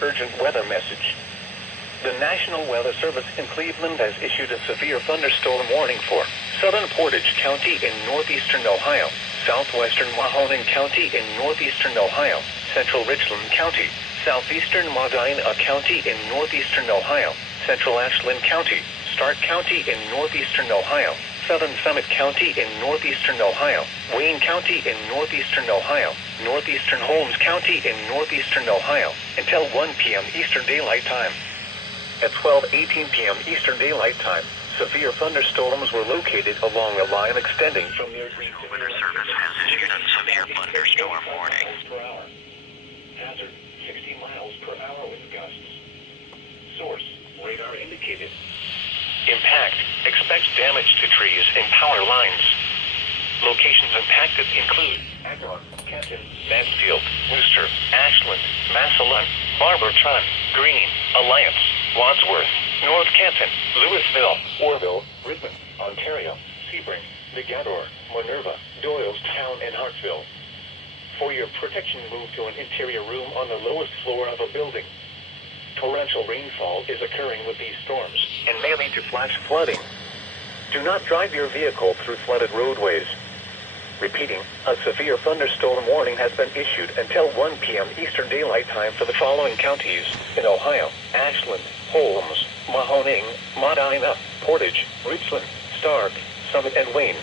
urgent weather message. The National Weather Service in Cleveland has issued a severe thunderstorm warning for southern Portage County in northeastern Ohio, southwestern Mahoning County in northeastern Ohio, central Richland County, southeastern Medina County in northeastern Ohio, central Ashland County, Stark County in northeastern Ohio, southern Summit County in northeastern Ohio, Wayne County in northeastern Ohio, northeastern Holmes County in northeastern Ohio, until 1 p.m. Eastern Daylight Time. At 12:18 p.m. Eastern Daylight Time, severe thunderstorms were located along a line extending from near Green to Weather Service has issued a severe thunderstorm warning. Hazard, 60 miles per hour with gusts. Source, radar indicated. Impact, expect damage to trees and power lines. Locations impacted include Agron, Canton, Mansfield, Worcester, Ashland, Massillon, Barberton, Green, Alliance, Wadsworth, North Canton, Louisville, Orville, Richmond, Ontario, Sebring, Nigador, Minerva, Doylestown, and Hartsville. For your protection, move to an interior room on the lowest floor of a building. Torrential rainfall is occurring with these storms and may lead to flash flooding. Do not drive your vehicle through flooded roadways. Repeating, a severe thunderstorm warning has been issued until 1 p.m. Eastern Daylight Time for the following counties in Ohio: Ashland, Holmes, Mahoning, Medina, Portage, Richland, Stark, Summit, and Wayne.